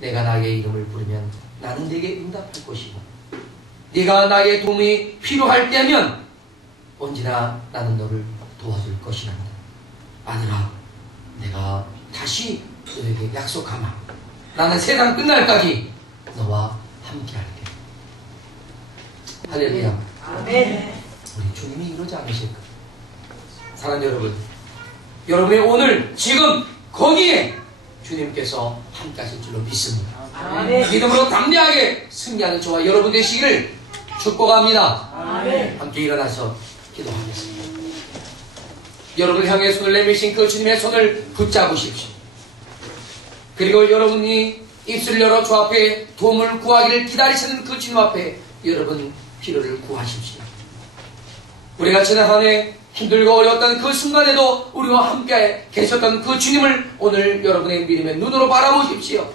내가 나의 이름을 부르면 나는 네게 응답할 것이고 네가 나의 도움이 필요할 때면 언제나 나는 너를 도와줄 것이란다. 아들아, 내가 다시 너에게 약속하마. 나는 세상 끝날까지 너와 함께할게. 할렐루야. 아멘. 우리 주님이 이러지 않으실까? 사랑하는 여러분, 여러분의 오늘 지금 거기에 주님께서 함께 하실 줄로 믿습니다. 아멘. 믿음으로 담대하게 승리하는 저와 여러분 되시기를 축복합니다. 아멘. 함께 일어나서 기도하겠습니다. 여러분을 향해 손을 내미신 그 주님의 손을 붙잡으십시오. 그리고 여러분이 입술을 열어 주 앞에 도움을 구하기를 기다리시는 그 주님 앞에 여러분 필요를 구하십시오. 우리가 지난 한 해 힘들고 어려웠던 그 순간에도 우리와 함께 계셨던 그 주님을 오늘 여러분의 믿음의 눈으로 바라보십시오.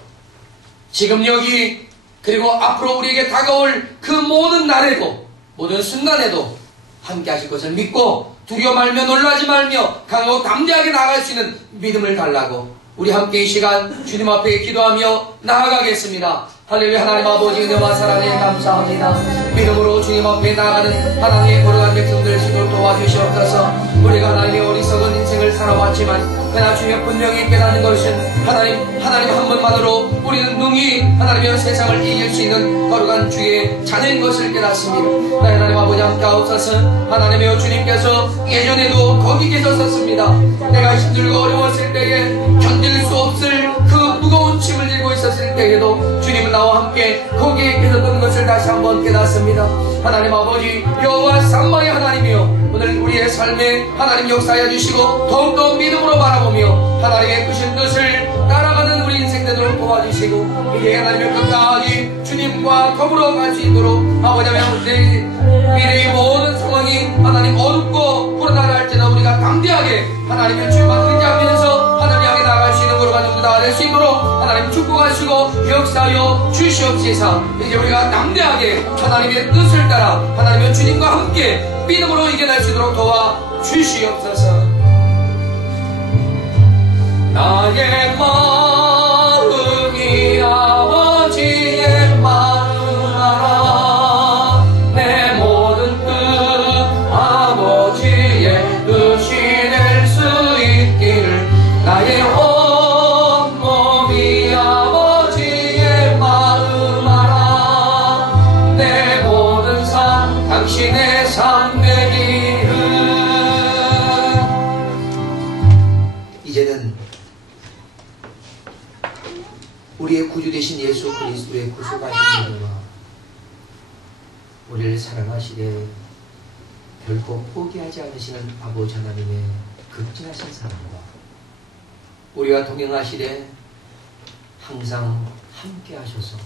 지금 여기 그리고 앞으로 우리에게 다가올 그 모든 날에도 모든 순간에도 함께 하실 것을 믿고 두려워 말며 놀라지 말며 강하고 담대하게 나아갈 수 있는 믿음을 달라고 우리 함께 이 시간 주님 앞에 기도하며 나아가겠습니다. 할렐루야. 하나님 아버지 은혜와 사랑에 감사합니다. 믿음으로 주님 앞에 나아가는 하나님의 거룩한 백성들 시도를 도와주시옵소서. 우리가 하나님의 어리석은 인생을 살아왔지만 그러나 주님 분명히 깨닫는 것은 하나님 한 분만으로 우리는 능히 하나님의 세상을 이길 수 있는 거룩한 주의 자녀인 것을 깨닫습니다. 나의 하나님 아버지 함께 하옵소서. 하나님의 주님께서 예전에도 거기 계셨었습니다. 내가 힘들고 어려웠을 때에 견딜 수 없을 그 무거운 짐을 들고 있었을 때에도 주님은 나와 함께 거기에 계셨던 것을 다시 한번 깨닫습니다. 하나님 아버지 여호와 삼마의 하나님이여, 오늘 우리의 삶에 하나님 역사해 주시고 더욱더 믿음으로 바라보며 하나님의 크신 뜻을 따라가는 우리 인생 되도록 도와주시고 이제 하나님의 끝까지 주님과 더불어 갈 수 있도록 아버지 하나님 미래의 모든 상황이 하나님 어둡고 불안하다 할지라도 우리가 담대하게 하나님의 주님만 의지하면서 하나님 향해 나아갈 수 있는 거룩한 용도 다 될 수 있도록 하나님 축복하시고 역사하여 주시옵소서. 이제 우리가 담대하게 하나님의 뜻을 따라 하나님의 주님과 함께 믿음으로 이겨낼 수 있도록 도와주시옵소서. 나의 마음이 아버지의 마음 알아. 내 모든 뜻 아버지의 뜻이 될 수 있기를. 나의 온몸이 아버지의 마음 알아. 내 모든 삶 당신의 삶 되기를. 이제는 우리의 구주 되신 예수 그리스도의 구속하신 은혜와 우리를 사랑하시되 결코 포기하지 않으시는 아버지 하나님의 극진하신 사랑과 우리와 동행하시되 항상 함께 하셔서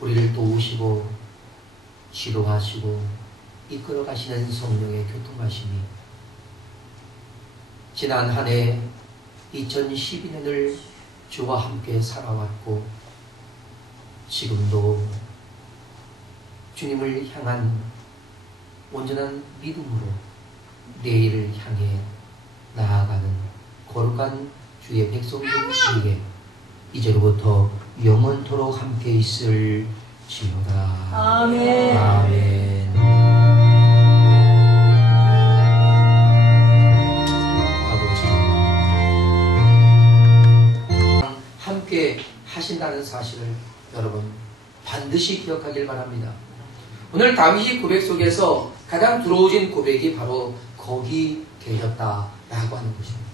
우리를 도우시고 지도하시고 이끌어 가시는 성령의 교통하심이 지난 한 해 2012년을 주와 함께 살아왔고 지금도 주님을 향한 온전한 믿음으로 내일을 향해 나아가는 거룩한 주의 백성들에게 이제로부터 영원토록 함께 있을지어다. 아멘. 아멘. 함께 하신다는 사실을 여러분 반드시 기억하길 바랍니다. 오늘 다윗이 고백 속에서 가장 들어오진 고백이 바로 거기 계셨다라고 하는 것입니다.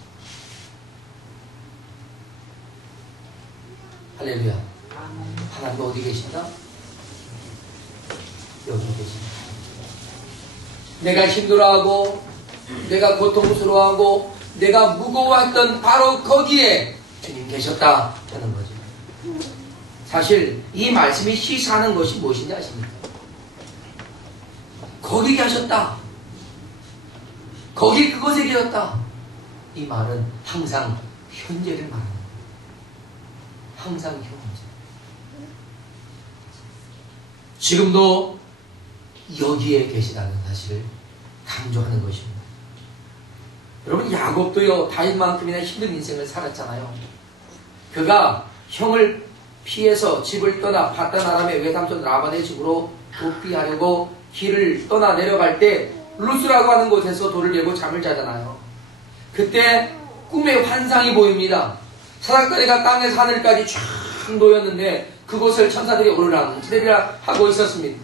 할렐루야. 하나님 어디 계신다? 여기 계신다. 내가 힘들어하고 내가 고통스러워하고 내가 무거워했던 바로 거기에 주님 계셨다 하는 거죠. 사실 이 말씀이 시사하는 것이 무엇인지 아십니까? 거기 계셨다. 거기 그곳에 계셨다. 이 말은 항상 현재를 말합니다. 항상 현재. 지금도 여기에 계시다는 사실을 강조하는 것입니다. 여러분 야곱도요 다윗만큼이나 힘든 인생을 살았잖아요. 그가 형을 피해서 집을 떠나 바단 아람의 외삼촌 라반의 집으로 도피하려고 길을 떠나 내려갈 때 루스라고 하는 곳에서 돌을 들고 잠을 자잖아요. 그때 꿈에 환상이 보입니다. 사닥다리가 땅에서 하늘까지 쫙 놓였는데 그곳을 천사들이 오르락내리락 하고 있었습니다.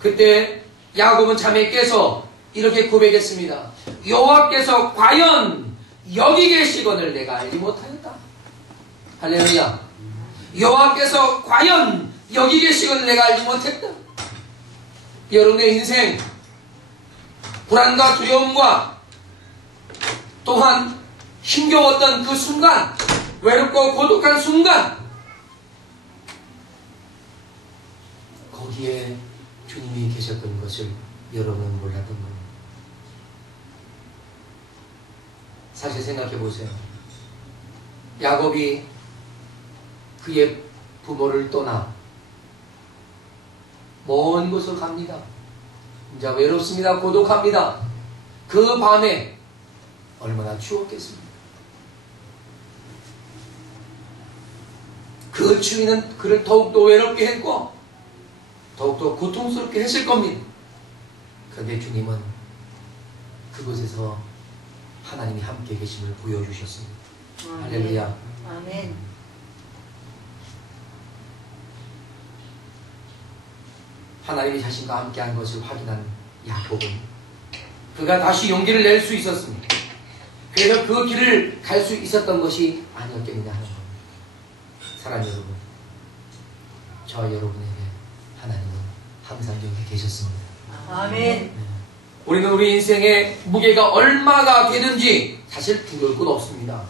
그때 야곱은 잠에 깨서 이렇게 고백했습니다. 여호와께서 과연 여기 계시거늘 내가 알지 못하였다. 할렐루야. 여호와께서 과연 여기 계시거늘 내가 알지 못했다. 여러분의 인생 불안과 두려움과 또한 힘겨웠던 그 순간, 외롭고 고독한 순간, 거기에 주님이 계셨던 것을 여러분은 몰랐던 겁니다. 사실 생각해 보세요. 야곱이 그의 부모를 떠나 먼 곳으로 갑니다. 진짜 외롭습니다. 고독합니다. 그 밤에 얼마나 추웠겠습니까? 그 추위는 그를 더욱더 외롭게 했고 더욱더 고통스럽게 했을 겁니다. 그런데 주님은 그곳에서 하나님이 함께 계심을 보여주셨습니다. 할렐루야. 아멘. 하나님이 자신과 함께한 것을 확인한 야곱은 그가 다시 용기를 낼 수 있었습니다. 그래서 그 길을 갈 수 있었던 것이 아니었겠느냐 하는 겁니다. 사랑하는 여러분, 저와 여러분에게 하나님은 항상 여기 계셨습니다. 아멘. 우리는 우리 인생의 무게가 얼마가 되든지 사실 두려울 것 없습니다.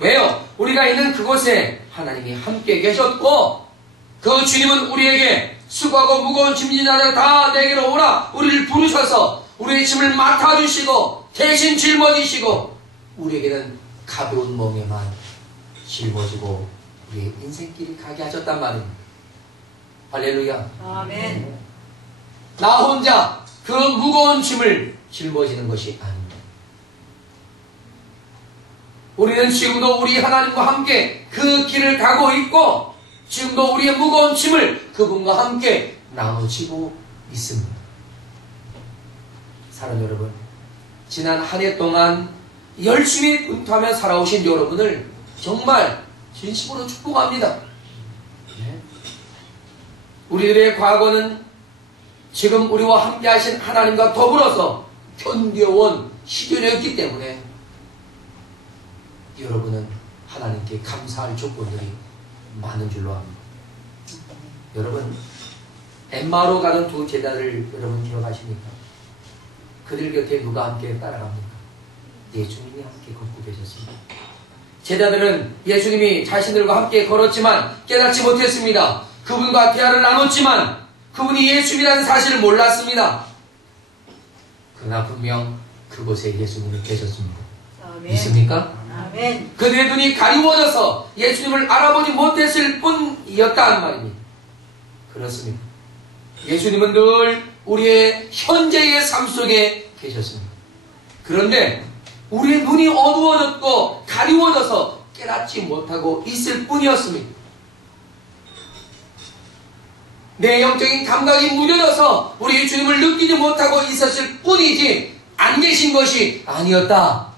왜요? 우리가 있는 그곳에 하나님이 함께 계셨고 그 주님은 우리에게 수고하고 무거운 짐진 자들 다 내게로 오라 우리를 부르셔서 우리의 짐을 맡아주시고 대신 짊어지시고 우리에게는 가벼운 멍에만 짊어지고 우리의 인생길을 가게 하셨단 말입니다. 할렐루야. 아멘. 나 혼자 그 무거운 짐을 짊어지는 것이 아닙니다. 우리는 지금도 우리 하나님과 함께 그 길을 가고 있고 지금도 우리의 무거운 짐을 그분과 함께 나눠지고 있습니다. 사랑하는 여러분, 지난 한 해 동안 열심히 분투하며 살아오신 여러분을 정말 진심으로 축복합니다. 우리들의 과거는 지금 우리와 함께 하신 하나님과 더불어서 견뎌온 시련이었기 때문에 여러분은 하나님께 감사할 조건들이 많은 줄로 압니다. 여러분, 엠마오로 가던 두 제자를 여러분 기억하십니까? 그들 곁에 누가 함께 따라갑니까? 예수님이 함께 걷고 계셨습니다. 제자들은 예수님이 자신들과 함께 걸었지만 깨닫지 못했습니다. 그분과 대화를 나눴지만 그분이 예수님이라는 사실을 몰랐습니다. 그러나 분명 그곳에 예수님이 계셨습니다. 아멘. 믿습니까? 아멘. 그들의 눈이 가리워져서 예수님을 알아보지 못했을 뿐이었다는 말입니다. 그렇습니다. 예수님은 늘 우리의 현재의 삶 속에 계셨습니다. 그런데 우리의 눈이 어두워졌고 가리워져서 깨닫지 못하고 있을 뿐이었습니다. 내 영적인 감각이 무뎌져서 우리 주님을 느끼지 못하고 있었을 뿐이지 안 계신 것이 아니었다.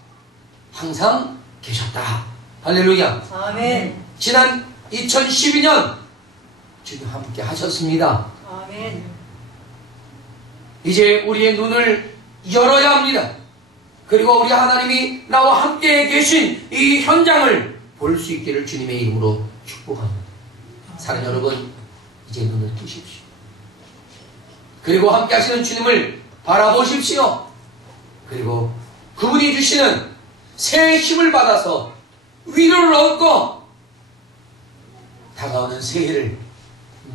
항상 계셨다. 할렐루야. 아멘. 지난 2012년 주님 함께 하셨습니다. 아멘. 이제 우리의 눈을 열어야 합니다. 그리고 우리 하나님이 나와 함께 계신 이 현장을 볼 수 있기를 주님의 이름으로 축복합니다. 사랑하는 여러분, 이제 눈을 뜨십시오. 그리고 함께 하시는 주님을 바라보십시오. 그리고 그분이 주시는 새 힘을 받아서 위로를 얻고 다가오는 새해를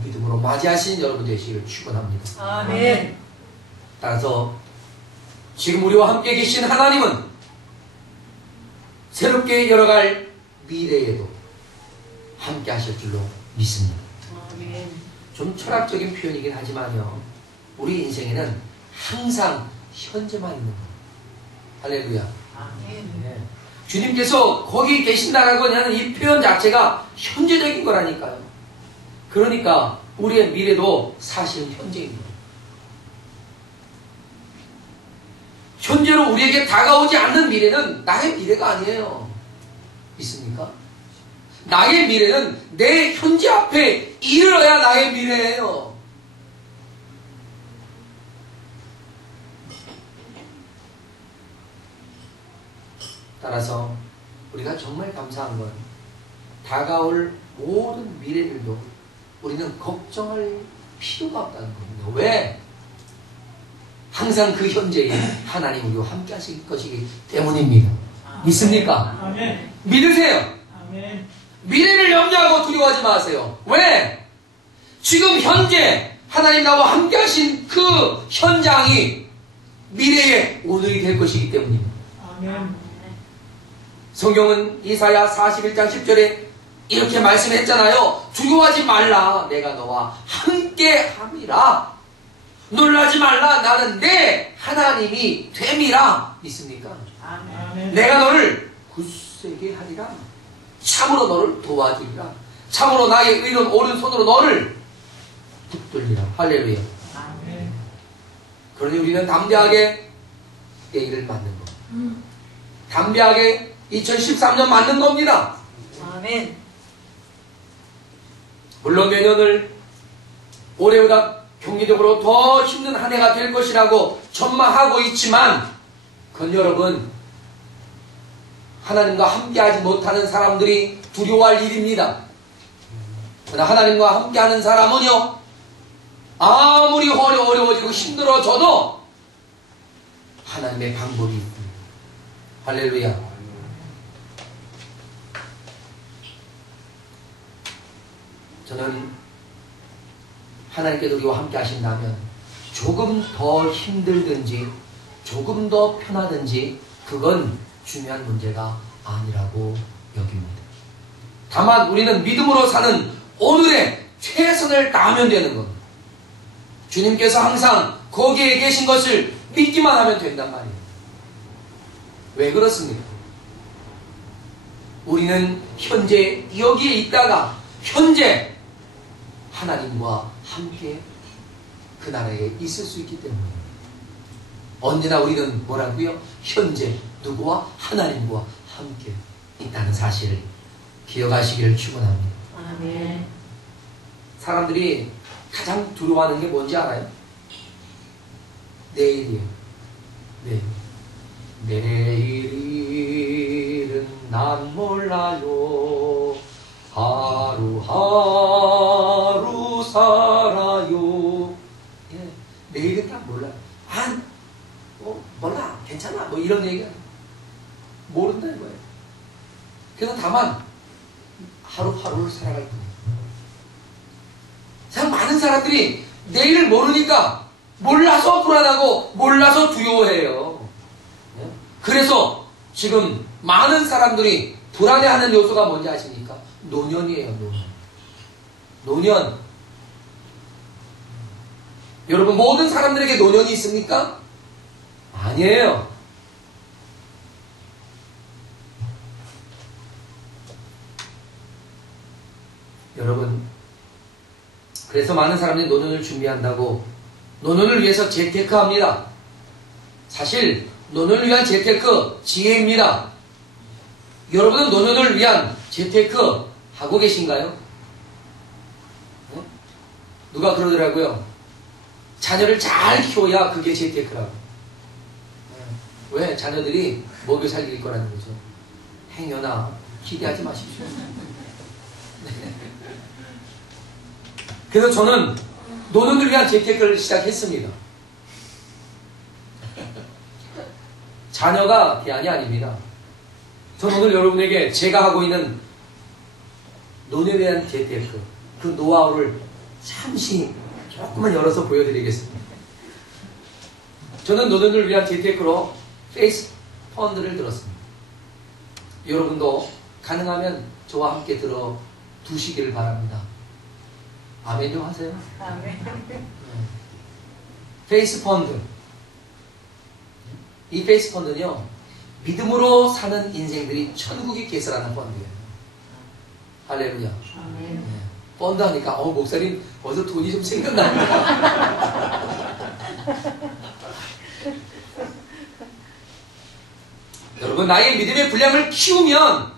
믿음으로 맞이하신 여러분 되시기를 축원합니다. 아멘. 따라서 지금 우리와 함께 계신 하나님은 새롭게 열어갈 미래에도 함께 하실 줄로 믿습니다. 아멘. 좀 철학적인 표현이긴 하지만요, 우리 인생에는 항상 현재만 있는 거예요. 할렐루야. 아멘. 네. 주님께서 거기 계신다라고 하는 이 표현 자체가 현재적인 거라니까요. 그러니까 우리의 미래도 사실은 현재입니다. 현재로 우리에게 다가오지 않는 미래는 나의 미래가 아니에요. 믿습니까? 나의 미래는 내 현재 앞에 이르러야 나의 미래예요. 따라서 우리가 정말 감사한 건 다가올 모든 미래들도 우리는 걱정할 필요가 없다는 겁니다. 왜? 항상 그 현재에 하나님 우리와 함께 하실 것이기 때문입니다. 믿습니까? 아멘. 믿으세요. 아멘. 미래를 염려하고 두려워하지 마세요. 왜? 지금 현재 하나님 나와 함께 하신 그 현장이 미래의 오늘이 될 것이기 때문입니다. 아멘. 성경은 이사야 41장 10절에 이렇게 말씀했잖아요. 두려워하지 말라. 내가 너와 함께 함이라. 놀라지 말라. 나는 내 하나님이 됨이라. 믿습니까? 아멘. 내가 너를 굳세게 하리라. 참으로 너를 도와주리라. 참으로 나의 의로운 오른손으로 너를 붙들리라. 할렐루야. 아멘. 그러니 우리는 담대하게 내일을 맞는 것. 담대하게 2013년 맞는 겁니다. 아멘. 물론 내년을 올해보다 경제적으로 더 힘든 한 해가 될 것이라고 전망하고 있지만 그건 여러분 하나님과 함께하지 못하는 사람들이 두려워할 일입니다. 그러나 하나님과 함께하는 사람은요 아무리 어려워지고 힘들어져도 하나님의 방법이 있습니다. 할렐루야. 저는 하나님께서 우리와 함께 하신다면 조금 더 힘들든지 조금 더 편하든지 그건 중요한 문제가 아니라고 여깁니다. 다만 우리는 믿음으로 사는 오늘의 최선을 다하면 되는 겁니다. 주님께서 항상 거기에 계신 것을 믿기만 하면 된단 말이에요. 왜 그렇습니까? 우리는 현재 여기에 있다가 현재 하나님과 함께 그 나라에 있을 수 있기 때문에 언제나 우리는 뭐라고요? 현재 누구와? 하나님과 함께 있다는 사실을 기억하시기를 축원합니다. 아멘. 사람들이 가장 두려워하는 게 뭔지 알아요? 내일이에요. 내일은 난 몰라요. 하루하루 살아요. 예, 내일은 난 몰라요. 몰라. 괜찮아. 뭐 이런 얘기가 모른다는 거예요. 그래서 다만 하루하루를 살아갈 뿐이에요. 참 많은 사람들이 내일을 모르니까 몰라서 불안하고 몰라서 두려워해요. 예? 그래서 지금 많은 사람들이 불안해하는 요소가 뭔지 아십니까? 노년이에요. 노년. 여러분 모든 사람들에게 노년이 있습니까? 아니에요. 여러분 그래서 많은 사람들이 노년을 준비한다고 노년을 위해서 재테크합니다. 사실 노년을 위한 재테크 지혜입니다. 여러분은 노년을 위한 재테크 하고 계신가요? 네? 누가 그러더라고요. 자녀를 잘 키워야 그게 재테크라고. 네. 왜? 자녀들이 먹여 살릴 거라는 거죠. 행여나 기대하지 마십시오. 네. 그래서 저는 노년을 위한 재테크를 시작했습니다. 자녀가 대안이 아닙니다. 저는 오늘 여러분에게 제가 하고 있는 노년에 대한 재테크, 그 노하우를 잠시 조금만 열어서 보여드리겠습니다. 저는 노년을 위한 재테크로 페이스 펀드를 들었습니다. 여러분도 가능하면 저와 함께 들어 두시기를 바랍니다. 아멘 좀 하세요. 아멘. 페이스 펀드. 이 페이스 펀드는요, 믿음으로 사는 인생들이 천국이 개설하는 펀드예요. 할렐루야. 아멘. 네. 펀드 하니까 목사님 어디서 돈이 좀 생겼나. 여러분, 나의 믿음의 분량을 키우면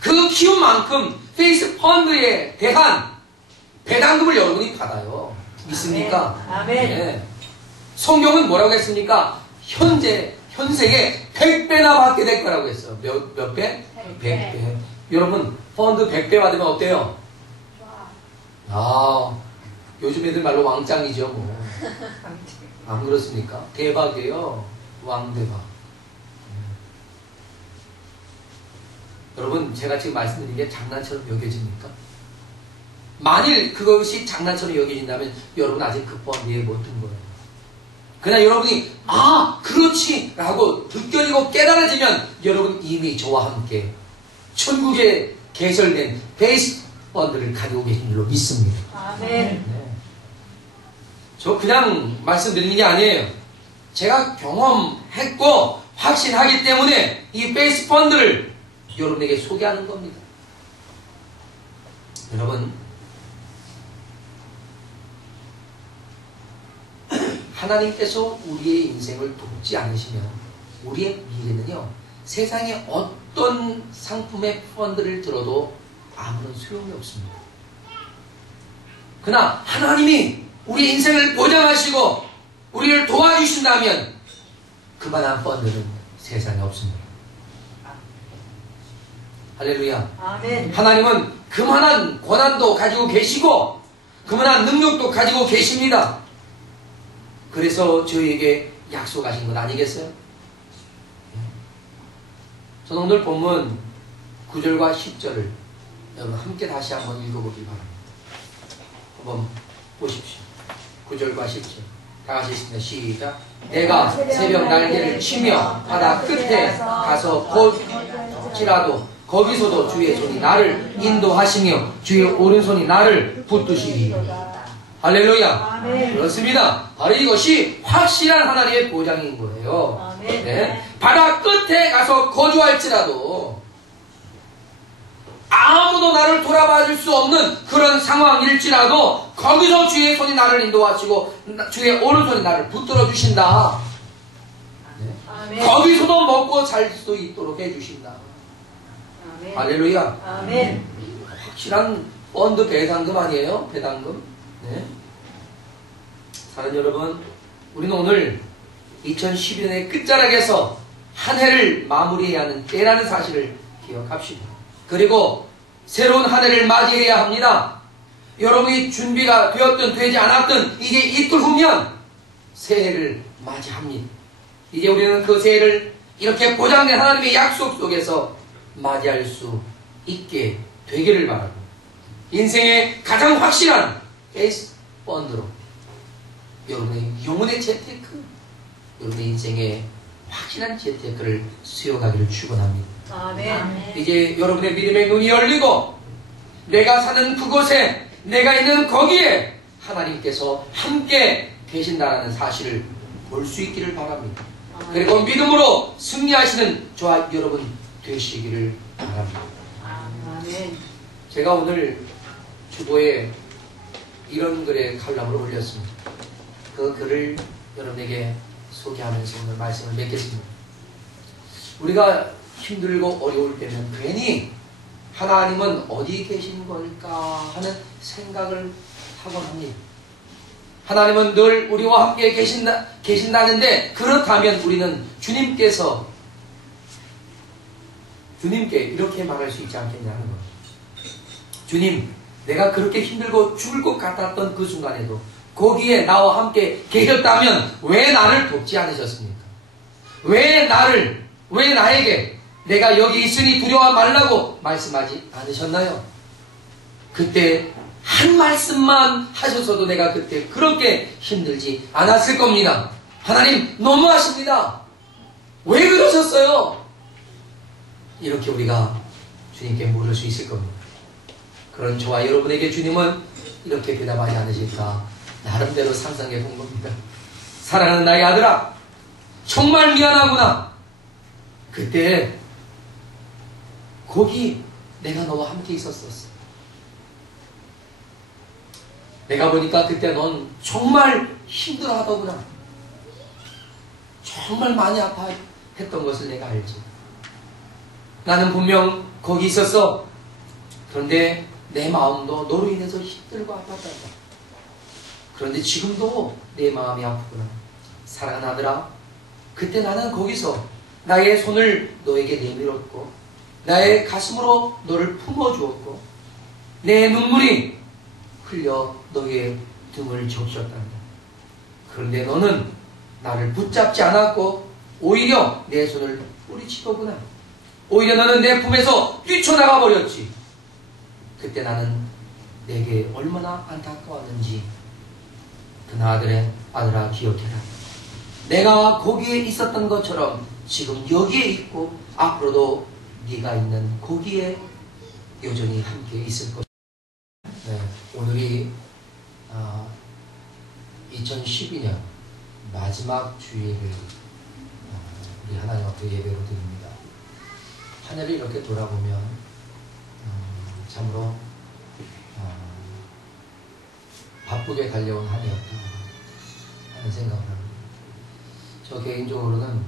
그 키운 만큼 페이스 펀드에 대한 배당금을 여러분이 받아요. 믿습니까? 아멘. 네. 성경은 뭐라고 했습니까? 현세에 100배나 받게 될 거라고 했어요. 몇 배? 100배. 여러분, 펀드 100배 받으면 어때요? 요즘 애들 말로 왕짱이죠, 뭐. 안 그렇습니까? 대박이에요. 왕대박. 여러분, 제가 지금 말씀드린 게 장난처럼 여겨집니까? 만일 그것이 장난처럼 여겨진다면 여러분 아직 그 펀드에 못 든 거예요. 그냥 여러분이 그렇지 라고 느껴지고 깨달아지면 여러분 이미 저와 함께 천국에 개설된 베이스 펀드를 가지고 계신 줄로 믿습니다. 아멘. 네. 저 그냥 말씀드리는 게 아니에요. 제가 경험했고 확신하기 때문에 이 베이스 펀드를 여러분에게 소개하는 겁니다. 여러분, 하나님께서 우리의 인생을 돕지 않으시면 우리의 미래는요, 세상에 어떤 상품의 펀드를 들어도 아무런 소용이 없습니다. 그러나 하나님이 우리 인생을 보장하시고 우리를 도와주신다면 그만한 펀드는 세상에 없습니다. 할렐루야. 아멘. 하나님은 그만한 권한도 가지고 계시고 그만한 능력도 가지고 계십니다. 그래서 저희에게 약속하신 것 아니겠어요? 저는 오늘 본문 9절과 10절을 여러분 함께 다시 한번 읽어보기 바랍니다. 한번 보십시오. 9절과 10절 다 같이 있습니다. 시작. 내가 새벽 날개를 치며 바다 끝에 가서 곧지라도 거기서도 주의 손이 나를 인도하시며 주의 오른손이 나를 붙드시리. 할렐루야. 아멘. 그렇습니다. 바로 이것이 확실한 하나님의 보장인 거예요. 아멘. 네. 바다 끝에 가서 거주할지라도 아무도 나를 돌아봐 줄 수 없는 그런 상황일지라도 거기서 주의 손이 나를 인도하시고 주의 오른손이 나를 붙들어 주신다. 네. 아멘. 거기서도 먹고 살 수 있도록 해주신다. 아멘. 할렐루야. 아멘. 확실한 펀드 배당금 아니에요? 배당금. 네. 사랑하는 여러분, 우리는 오늘 2012년의 끝자락에서 한 해를 마무리해야 하는 때라는 사실을 기억합시다. 그리고 새로운 한 해를 맞이해야 합니다. 여러분이 준비가 되었든 되지 않았든 이제 이틀 후면 새해를 맞이합니다. 이제 우리는 그 새해를 이렇게 보장된 하나님의 약속 속에서 맞이할 수 있게 되기를 바라고, 인생의 가장 확실한 베이스 펀드로 여러분의 영혼의 재테크, 여러분의 인생의 확실한 재테크를 수여가기를 축원합니다. 아멘. 이제 여러분의 믿음의 눈이 열리고 내가 사는 그곳에, 내가 있는 거기에 하나님께서 함께 계신다는 사실을 볼 수 있기를 바랍니다. 그리고 믿음으로 승리하시는 저와 여러분 되시기를 바랍니다. 아멘. 제가 오늘 주보에 이런 글의 칼럼을 올렸습니다. 그 글을 여러분에게 소개하면서 오늘 말씀을 맺겠습니다. 우리가 힘들고 어려울 때는 괜히 하나님은 어디 계신 걸까 하는 생각을 하곤 합니다. 하나님은 늘 우리와 함께 계신다는데, 그렇다면 우리는 주님께 이렇게 말할 수 있지 않겠냐는 거예요. 주님, 내가 그렇게 힘들고 죽을 것 같았던 그 순간에도 거기에 나와 함께 계셨다면 왜 나를 돕지 않으셨습니까? 왜 나에게 내가 여기 있으니 두려워 말라고 말씀하지 않으셨나요? 그때 한 말씀만 하셨어도 내가 그때 그렇게 힘들지 않았을 겁니다. 하나님 너무하십니다. 왜 그러셨어요? 이렇게 우리가 주님께 물을 수 있을 겁니다. 그런 저와 여러분에게 주님은 이렇게 대답하지 않으실까 나름대로 상상해 본 겁니다. 사랑하는 나의 아들아, 정말 미안하구나. 그때 거기 내가 너와 함께 있었었어. 내가 보니까 그때 넌 정말 힘들어하더구나. 정말 많이 아파했던 것을 내가 알지. 나는 분명 거기 있었어. 그런데 내 마음도 너로 인해서 힘들고 아팠단다. 그런데 지금도 내 마음이 아프구나. 사랑하는 아들아, 그때 나는 거기서 나의 손을 너에게 내밀었고 나의 가슴으로 너를 품어주었고 내 눈물이 흘려 너의 등을 적셨단다. 그런데 너는 나를 붙잡지 않았고 오히려 내 손을 뿌리치더구나. 오히려 너는 내 품에서 뛰쳐나가 버렸지. 그때 나는 내게 얼마나 안타까웠는지 그나 아들아 기억해라. 내가 거기에 있었던 것처럼 지금 여기에 있고 앞으로도 네가 있는 거기에 여전히 함께 있을 것이다. 네, 오늘이 2012년 마지막 주일을 우리 하나님 앞에 예배로 드립니다. 한 해를 이렇게 돌아보면 참으로 바쁘게 달려온 한 해였다 하는 생각을 합니다. 저 개인적으로는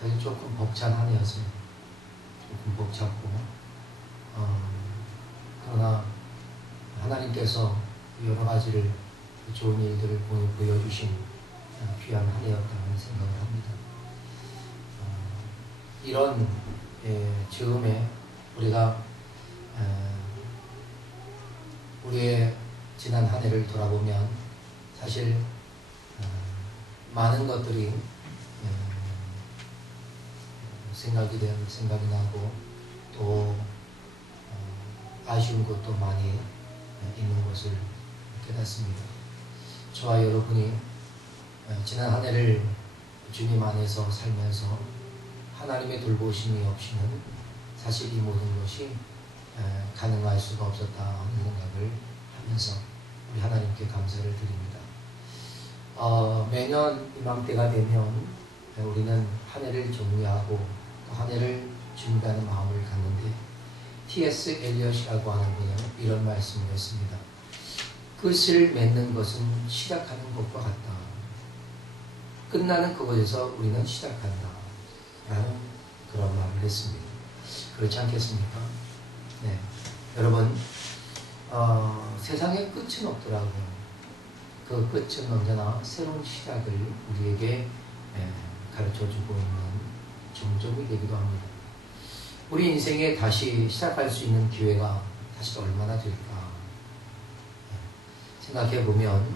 사실 조금 벅찬 한 해였어요. 조금 벅찼고 그러나 하나님께서 여러 가지를 좋은 일들을 보여주신 귀한 한 해였다는 생각을 합니다. 이런 즈음에 우리가 우리의 지난 한 해를 돌아보면 사실 많은 것들이 생각이 나고 또 아쉬운 것도 많이 있는 것을 깨닫습니다. 저와 여러분이 지난 한 해를 주님 안에서 살면서 하나님의 돌보심이 없이는 사실 이 모든 것이 가능할 수가 없었다 하는 생각을 하면서 우리 하나님께 감사를 드립니다. 매년 이맘때가 되면 우리는 한 해를 정리하고 또 한 해를 준비하는 마음을 갖는데 T.S. 엘리엇이라고 하는 분은 이런 말씀을 했습니다. 끝을 맺는 것은 시작하는 것과 같다. 끝나는 그곳에서 우리는 시작한다. 라는 그런 말을 했습니다. 그렇지 않겠습니까? 네. 여러분, 세상에 끝은 없더라고요. 그 끝은 언제나 새로운 시작을 우리에게 가르쳐주고 있는 정점이 되기도 합니다. 우리 인생에 다시 시작할 수 있는 기회가 사실 얼마나 될까 생각해보면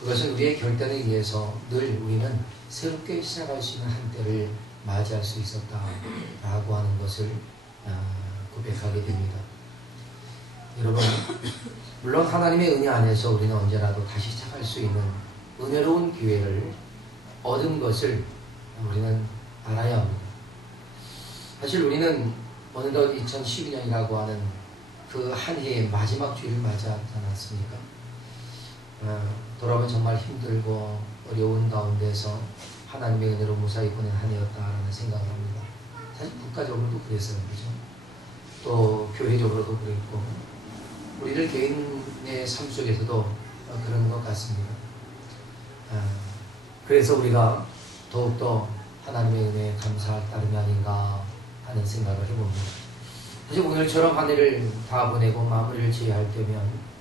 그것은 우리의 결단에 의해서 늘 우리는 새롭게 시작할 수 있는 한때를 맞이할 수 있었다라고 하는 것을 고백하게 됩니다. 여러분, 물론 하나님의 은혜 안에서 우리는 언제라도 다시 시작할 수 있는 은혜로운 기회를 얻은 것을 우리는 알아야 합니다. 사실 우리는 어느덧 2012년이라고 하는 그 한 해의 마지막 주일을 맞이하지 않았습니까? 돌아보면 정말 힘들고 어려운 가운데서 하나님의 은혜로 무사히 보낸 한 해였다라는 생각을 합니다. 사실 국가적으로도 그랬어요. 그죠? 또 교회적으로도 그랬고 우리들 개인의 삶 속에서도 그런 것 같습니다. 그래서 우리가 더욱더 하나님의 은혜에 감사할 따름이 아닌가 하는 생각을 해봅니다. 사실 오늘처럼 한 해를 다 보내고 마무리를 지어야 할 때면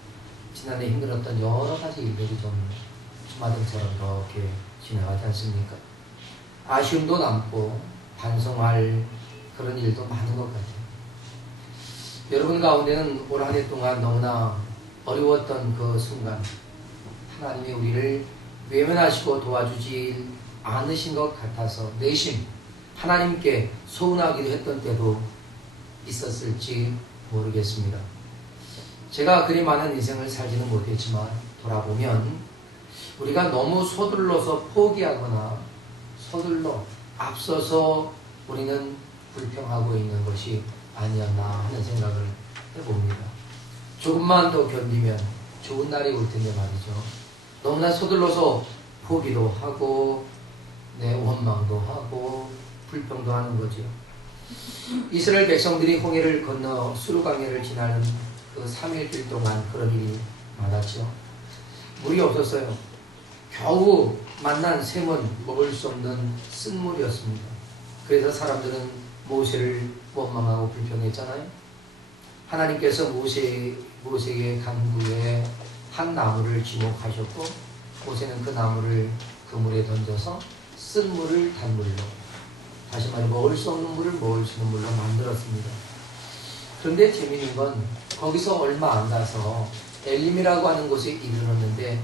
지난해 힘들었던 여러 가지 일들이 좀 주마등처럼 이렇게 지나가지 않습니까? 아쉬움도 남고 반성할 그런 일도 많은 것 같아요. 여러분 가운데는 올 한 해 동안 너무나 어려웠던 그 순간 하나님이 우리를 외면하시고 도와주지 않으신 것 같아서 내심 하나님께 서운하기도 했던 때도 있었을지 모르겠습니다. 제가 그리 많은 인생을 살지는 못했지만 돌아보면 우리가 너무 서둘러서 포기하거나 서둘러 앞서서 우리는 불평하고 있는 것이 아니었나 하는 생각을 해봅니다. 조금만 더 견디면 좋은 날이 올 텐데 말이죠. 너무나 서둘러서 포기도 하고 원망도 하고 불평등하는 거죠. 이스라엘 백성들이 홍해를 건너 수르강해를 지나는 그 3일길 동안 그런 일이 많았죠. 물이 없었어요. 겨우 만난 샘은 먹을 수 없는 쓴물이었습니다. 그래서 사람들은 모세를 원망하고 불평했잖아요. 하나님께서 모세에게 간구에 한 나무를 지목하셨고, 모세는 그 나무를 그 물에 던져서 쓴 물을 단물로, 다시 말해 먹을 수 없는 물을 먹을 수 있는 물로 만들었습니다. 그런데 재미있는 건 거기서 얼마 안 가서 엘림이라고 하는 곳에 이르렀는데,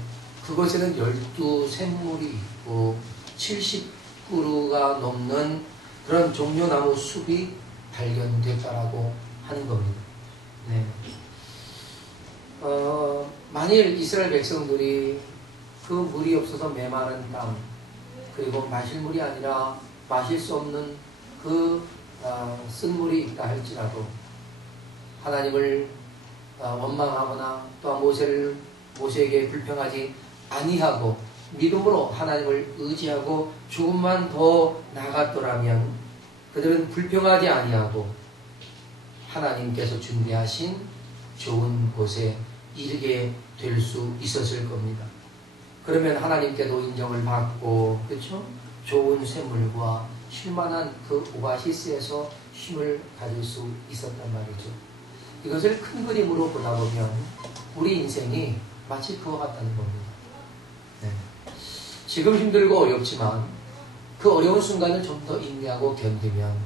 그곳에는 12샘물이 있고 70그루가 넘는 그런 종려나무 숲이 발견됐다라고 하는 겁니다. 네. 만일 이스라엘 백성들이 그 물이 없어서 메마른 땅, 그리고 마실 물이 아니라 마실 수 없는 그 쓴물이 있다 할지라도 하나님을 원망하거나 또한 모세에게 불평하지 아니하고 믿음으로 하나님을 의지하고 조금만 더 나갔더라면 그들은 불평하지 아니하고 하나님께서 준비하신 좋은 곳에 이르게 될 수 있었을 겁니다. 그러면 하나님께도 인정을 받고, 그렇죠? 좋은 샘물과 쉴만한 그 오아시스에서 쉼을 가질 수 있었단 말이죠. 이것을 큰 그림으로 보다 보면 우리 인생이 마치 그와 같다는 겁니다. 네. 지금 힘들고 어렵지만 그 어려운 순간을 좀 더 인내하고 견디면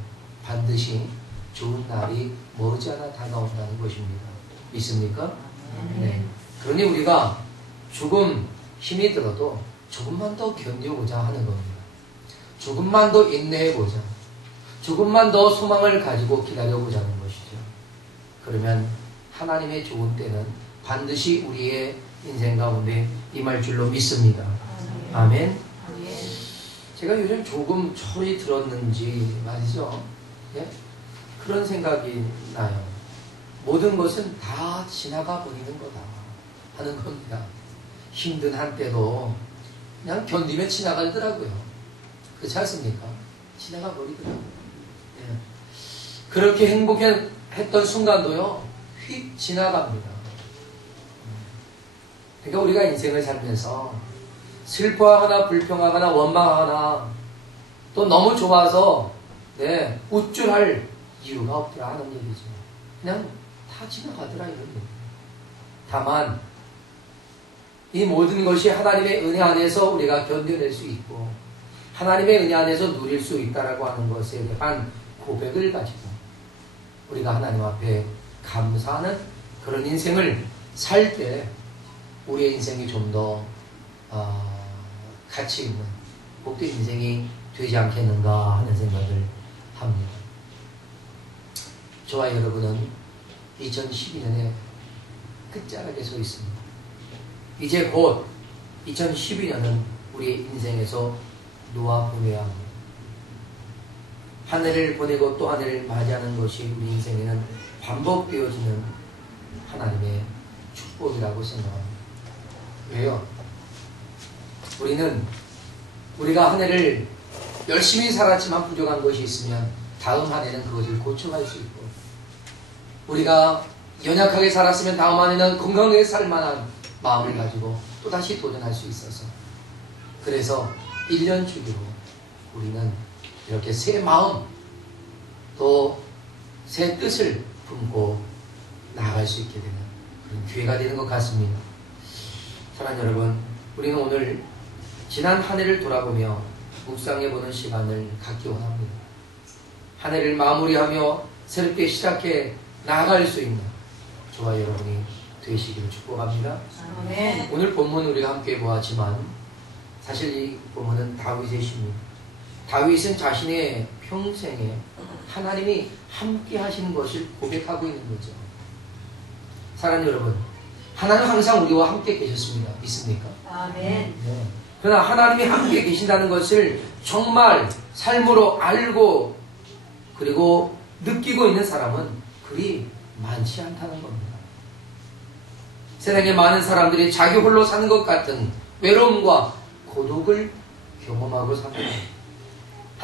반드시 좋은 날이 머지않아 다가온다는 것입니다. 믿습니까? 네. 그러니 우리가 조금 힘이 들어도 조금만 더 견뎌보자 하는 겁니다. 조금만 더 인내해보자. 조금만 더 소망을 가지고 기다려보자는 것이죠. 그러면 하나님의 좋은 때는 반드시 우리의 인생 가운데 임할 줄로 믿습니다. 아멘. 제가 요즘 조금 철이 들었는지 말이죠. 예? 그런 생각이 나요. 모든 것은 다 지나가 버리는 거다 하는 겁니다. 힘든 한때도 그냥 견디면 지나가더라고요. 그렇지 않습니까? 지나가 버리더라고요. 예. 그렇게 행복했던 순간도요, 휙 지나갑니다. 그러니까 우리가 인생을 살면서 슬퍼하거나 불평하거나 원망하거나 또 너무 좋아서 우쭐할 이유가 없더라 하는 얘기죠. 그냥 다 지나가더라 이런 얘기입니다. 다만 이 모든 것이 하나님의 은혜 안에서 우리가 견뎌낼 수 있고 하나님의 은혜 안에서 누릴 수 있다라고 하는 것에 대한 고백을 가지고 우리가 하나님 앞에 감사하는 그런 인생을 살 때 우리의 인생이 좀 더 가치 있는 복된 인생이 되지 않겠는가 하는 생각을 합니다. 저와 여러분은 2012년에 끝자락에 서 있습니다. 이제 곧 2012년은 우리의 인생에서 놓아보내야 합니다. 한 해를 보내고 또 한 해를 맞이하는 것이 우리 인생에는 반복되어지는 하나님의 축복이라고 생각합니다. 왜요? 우리가 한 해를 열심히 살았지만 부족한 것이 있으면 다음 한 해는 그것을 고쳐갈 수 있고, 우리가 연약하게 살았으면 다음 한 해는 건강하게 살 만한 마음을 가지고 또다시 도전할 수 있어서, 그래서 1년 주기로 우리는 이렇게 새 마음 또 새 뜻을 품고 나아갈 수 있게 되는 그런 기회가 되는 것 같습니다. 사랑하는 여러분, 우리는 오늘 지난 한 해를 돌아보며 묵상해보는 시간을 갖기 원합니다. 한 해를 마무리하며 새롭게 시작해 나아갈 수 있는 저와 여러분이 되시기를 축복합니다. 아멘. 오늘 본문 우리가 함께 보았지만 사실 이 본문은 다윗의 시입니다. 다윗은 자신의 평생에 하나님이 함께 하시는 것을 고백하고 있는 거죠. 사랑하는 여러분, 하나님 항상 우리와 함께 계셨습니다. 믿습니까? 아멘. 네. 그러나 하나님이 함께 계신다는 것을 정말 삶으로 알고 그리고 느끼고 있는 사람은 그리 많지 않다는 겁니다. 세상에 많은 사람들이 자기 홀로 사는 것 같은 외로움과 고독을 경험하고 삽니다.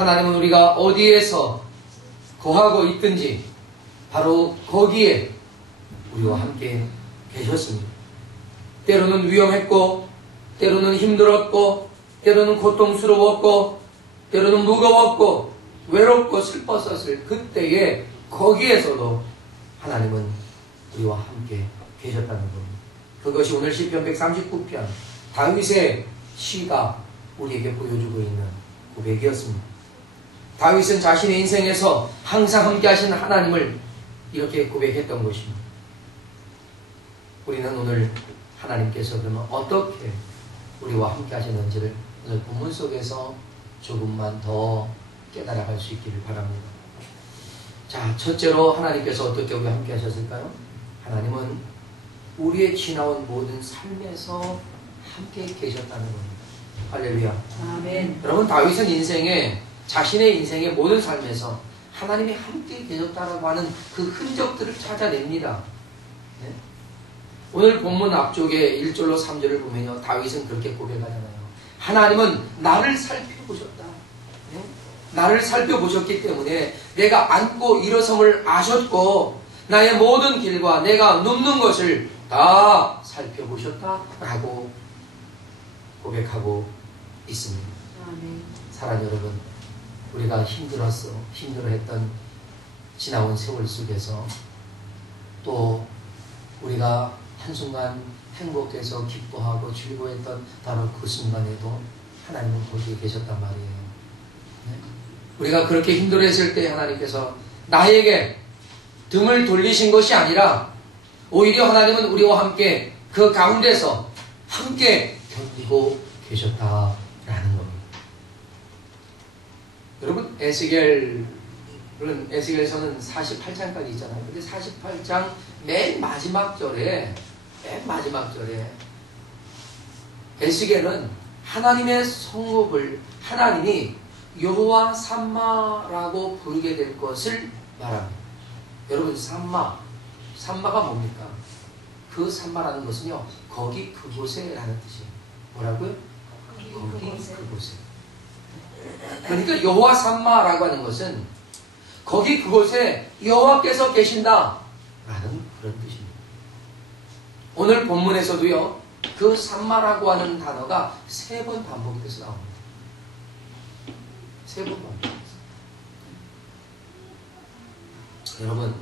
하나님은 우리가 어디에서 거하고 있든지 바로 거기에 우리와 함께 계셨습니다. 때로는 위험했고, 때로는 힘들었고, 때로는 고통스러웠고, 때로는 무거웠고, 외롭고 슬펐었을 그때에 거기에서도 하나님은 우리와 함께 계셨다는 겁니다. 그것이 오늘 시편 139편 다윗의 시가 우리에게 보여주고 있는 고백이었습니다. 다윗은 자신의 인생에서 항상 함께 하신 하나님을 이렇게 고백했던 것입니다. 우리는 오늘 하나님께서 그러면 어떻게 우리와 함께 하셨는지를 오늘 본문 속에서 조금만 더 깨달아갈 수 있기를 바랍니다. 자, 첫째로 하나님께서 어떻게 우리와 함께 하셨을까요? 하나님은 우리의 지나온 모든 삶에서 함께 계셨다는 겁니다. 할렐루야. 아멘. 여러분, 다윗은 자신의 인생의 모든 삶에서 하나님이 함께 계셨다고 하는 그 흔적들을 찾아냅니다. 네? 오늘 본문 앞쪽에 1절로 3절을 보면요, 다윗은 그렇게 고백하잖아요. 하나님은 나를 살펴보셨다. 네? 나를 살펴보셨기 때문에 내가 앉고 일어섬을 아셨고 나의 모든 길과 내가 눕는 것을 다 살펴보셨다라고 고백하고 있습니다. 아멘. 사랑 여러분, 우리가 힘들어했던 지나온 세월 속에서 또 우리가 한순간 행복해서 기뻐하고 즐거워했던 바로 그 순간에도 하나님은 거기에 계셨단 말이에요. 네? 우리가 그렇게 힘들어했을 때 하나님께서 나에게 등을 돌리신 것이 아니라 오히려 하나님은 우리와 함께 그 가운데서 함께 견디고 계셨다라는 겁니다. 여러분, 에스겔서는 48장까지 있잖아요. 근데 48장 맨 마지막 절에 에스겔은 하나님의 성읍을 하나님이 여호와 삼마라고 부르게 될 것을 말합니다. 여러분, 삼마가 뭡니까? 그 삼마라는 것은요, 거기 그곳에라는 뜻이에요. 뭐라고요? 거기 그곳에. 그러니까 여호와 삼마라고 하는 것은 거기 그곳에 여호와께서 계신다라는 그런 뜻입니다. 오늘 본문에서도요, 그 삼마라고 하는 단어가 3번 반복이 돼서 나옵니다. 3번 반복돼서. 여러분,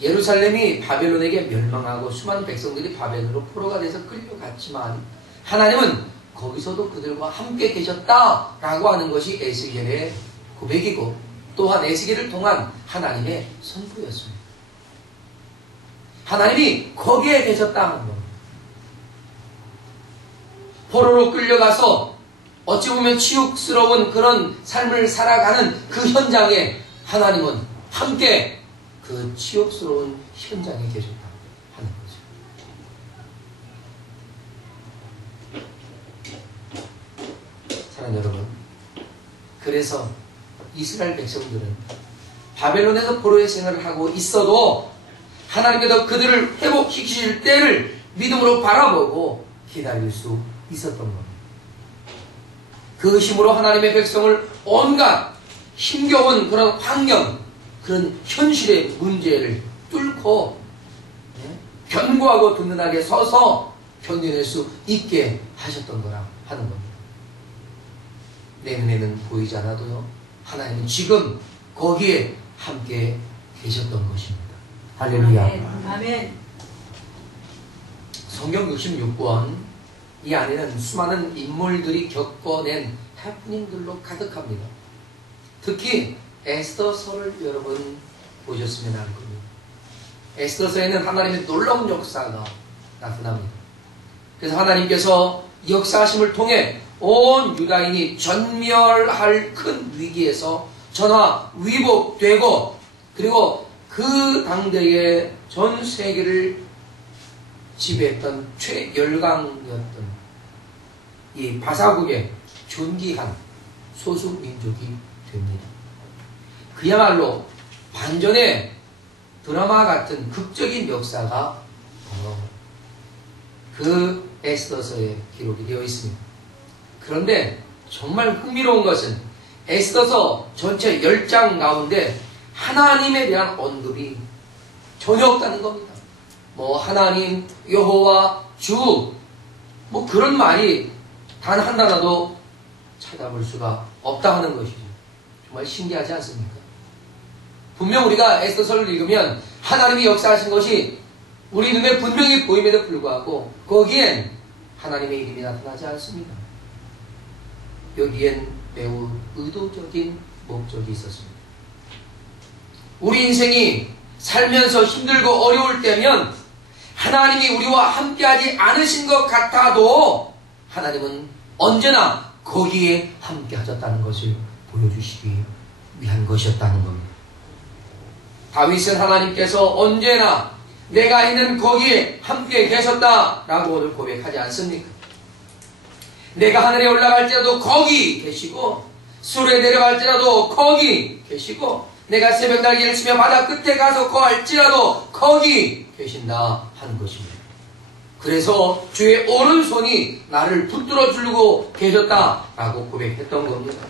예루살렘이 바벨론에게 멸망하고 수많은 백성들이 바벨론으로 포로가 돼서 끌려갔지만 하나님은 거기서도 그들과 함께 계셨다라고 하는 것이 에스겔의 고백이고 또한 에스겔을 통한 하나님의 선포였습니다. 하나님이 거기에 계셨다 하는 겁니다. 포로로 끌려가서 어찌 보면 치욕스러운 그런 삶을 살아가는 그 현장에 하나님은 함께 그 치욕스러운 현장에 계셨다 하는 거죠. 사랑하는 여러분, 그래서 이스라엘 백성들은 바벨론에서 포로의 생활을 하고 있어도 하나님께서 그들을 회복시키실 때를 믿음으로 바라보고 기다릴 수 있었던 겁니다. 그 힘으로 하나님의 백성을 온갖 힘겨운 그런 환경, 그런 현실의 문제를 뚫고 견고하고 든든하게 서서 견뎌낼 수 있게 하셨던 거라 하는 겁니다. 내 눈에는 보이지 않아도요, 하나님은 지금 거기에 함께 계셨던 것입니다. 할렐루야. 아멘. 성경 66권 이 안에는 수많은 인물들이 겪어낸 해프닝들로 가득합니다. 특히 에스더서를 여러분 보셨으면 할 겁니다. 에스더서에는 하나님의 놀라운 역사가 나타납니다. 그래서 하나님께서 역사하심을 통해 온 유다인이 전멸할 큰 위기에서 전화위복되고 그리고 그 당대의 전 세계를 지배했던 최열강이었던 이 바사국의 존귀한 소수민족이 됩니다. 그야말로 반전의 드라마 같은 극적인 역사가 그 에스더서에 기록이 되어 있습니다. 그런데 정말 흥미로운 것은 에스더서 전체 10장 가운데 하나님에 대한 언급이 전혀 없다는 겁니다. 뭐 하나님, 여호와, 주, 뭐 그런 말이 단 한 단어도 찾아볼 수가 없다 하는 것이죠. 정말 신기하지 않습니까? 분명 우리가 에스더서를 읽으면 하나님이 역사하신 것이 우리 눈에 분명히 보임에도 불구하고 거기엔 하나님의 이름이 나타나지 않습니다. 여기엔 매우 의도적인 목적이 있었습니다. 우리 인생이 살면서 힘들고 어려울 때면 하나님이 우리와 함께하지 않으신 것 같아도 하나님은 언제나 거기에 함께하셨다는 것을 보여주시기 위한 것이었다는 겁니다. 다윗은 하나님께서 언제나 내가 있는 거기에 함께 계셨다라고 오늘 고백하지 않습니까? 내가 하늘에 올라갈지라도 거기 계시고 수레에 내려갈지라도 거기 계시고 내가 새벽 날개를 치며 바다 끝에 가서 거할지라도 거기 계신다 하는 것입니다. 그래서 주의 오른손이 나를 붙들어 주고 계셨다라고 고백했던 겁니다.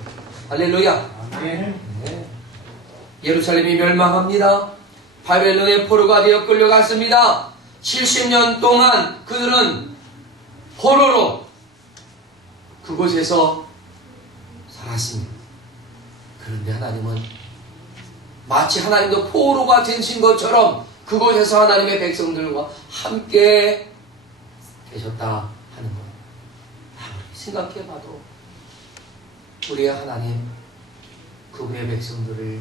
할렐루야. 아멘. 네. 예루살렘이 멸망합니다. 바벨론의 포로가 되어 끌려갔습니다. 70년 동안 그들은 포로로 그곳에서 살았습니다. 그런데 하나님은 마치 하나님도 포로가 되신 것처럼 그곳에서 하나님의 백성들과 함께 계셨다 하는 것. 아무리 생각해봐도 우리의 하나님 그분의 백성들을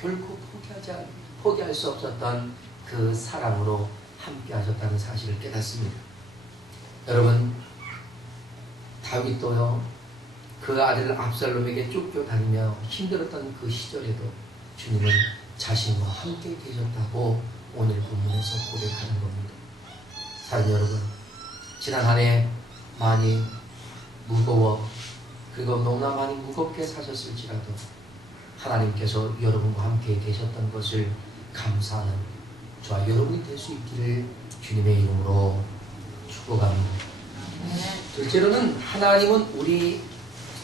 결코 포기할 수 없었던 그 사랑으로 함께 하셨다는 사실을 깨닫습니다. 여러분, 다윗도요, 그 아들 압살롬에게 쫓겨다니며 힘들었던 그 시절에도 주님은 자신과 함께 계셨다고 오늘 본문에서 고백하는 겁니다. 사랑하는 여러분, 지난 한 해 많이 무거워 그리고 너무나 많이 무겁게 사셨을지라도 하나님께서 여러분과 함께 계셨던 것을 감사하는 저와 여러분이 될 수 있기를 주님의 이름으로 축복합니다. 둘째로는 하나님은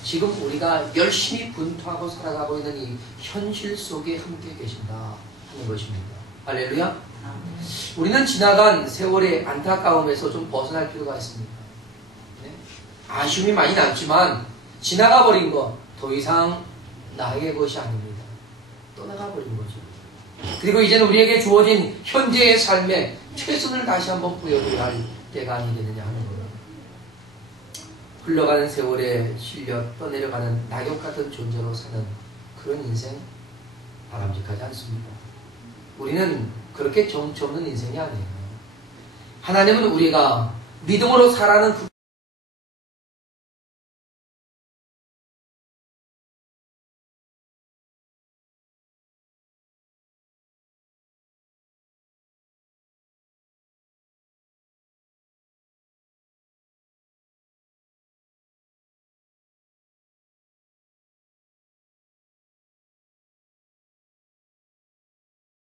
지금 우리가 열심히 분투하고 살아가고 있는 이 현실 속에 함께 계신다 하는 것입니다. 할렐루야. 우리는 지나간 세월의 안타까움에서 좀 벗어날 필요가 있습니다. 네? 아쉬움이 많이 남지만 지나가 버린 것 더 이상 나의 것이 아닙니다. 떠나가 버린 거죠. 그리고 이제는 우리에게 주어진 현재의 삶에 최선을 다시 한번 부여해야 할 때가 아니겠느냐 하는 거예요. 흘러가는 세월에 실려 떠내려가는 낙엽 같은 존재로 사는 그런 인생 바람직하지 않습니다. 우리는 그렇게 정처 없는 인생이 아니에요. 하나님은 우리가 믿음으로 살아가는 그